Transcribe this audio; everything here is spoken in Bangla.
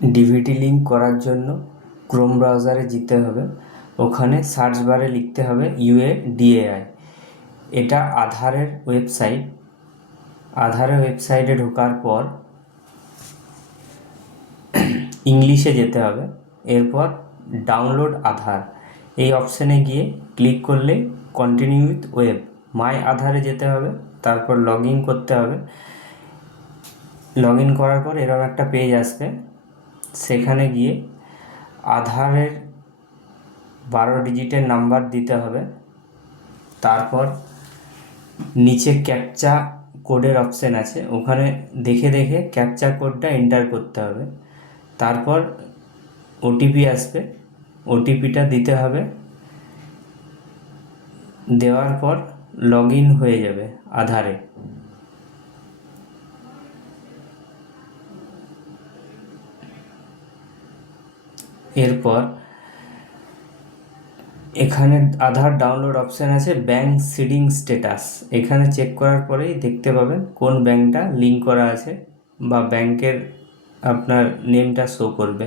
ডিভিডি লিঙ্ক করার জন্য ক্রোম ব্রাউজারে যেতে হবে। ওখানে সার্চ বারে লিখতে হবে UADAI। এটা আধারের ওয়েবসাইট। ওয়েবসাইটে ঢোকার পর ইংলিশে যেতে হবে। এরপর ডাউনলোড আধার এই অপশানে গিয়ে ক্লিক করলে কন্টিনিউ উইথ ওয়েব মাই আধারে যেতে হবে। তারপর লগ ইন করতে হবে। লগ ইন করার পর এরকম একটা পেজ আসবে। সেখানে গিয়ে আধারের 12 ডিজিটের নাম্বার দিতে হবে। তারপর নিচে ক্যাপচা কোডের অপশান আছে, ওখানে দেখে দেখে ক্যাপচা কোডটা এন্টার করতে হবে। তারপর ওটিপি আসবে, ওটিপিটা দিতে হবে। দেওয়ার পর লগ ইন হয়ে যাবে আধারে। এরপর এখানে আধার ডাউনলোড অপশান আছে ব্যাঙ্ক সিডিং স্ট্যাটাস। এখানে চেক করার পরেই দেখতে পাবেন কোন ব্যাঙ্কটা লিঙ্ক করা আছে বা ব্যাঙ্কের আপনার নেমটা শো করবে।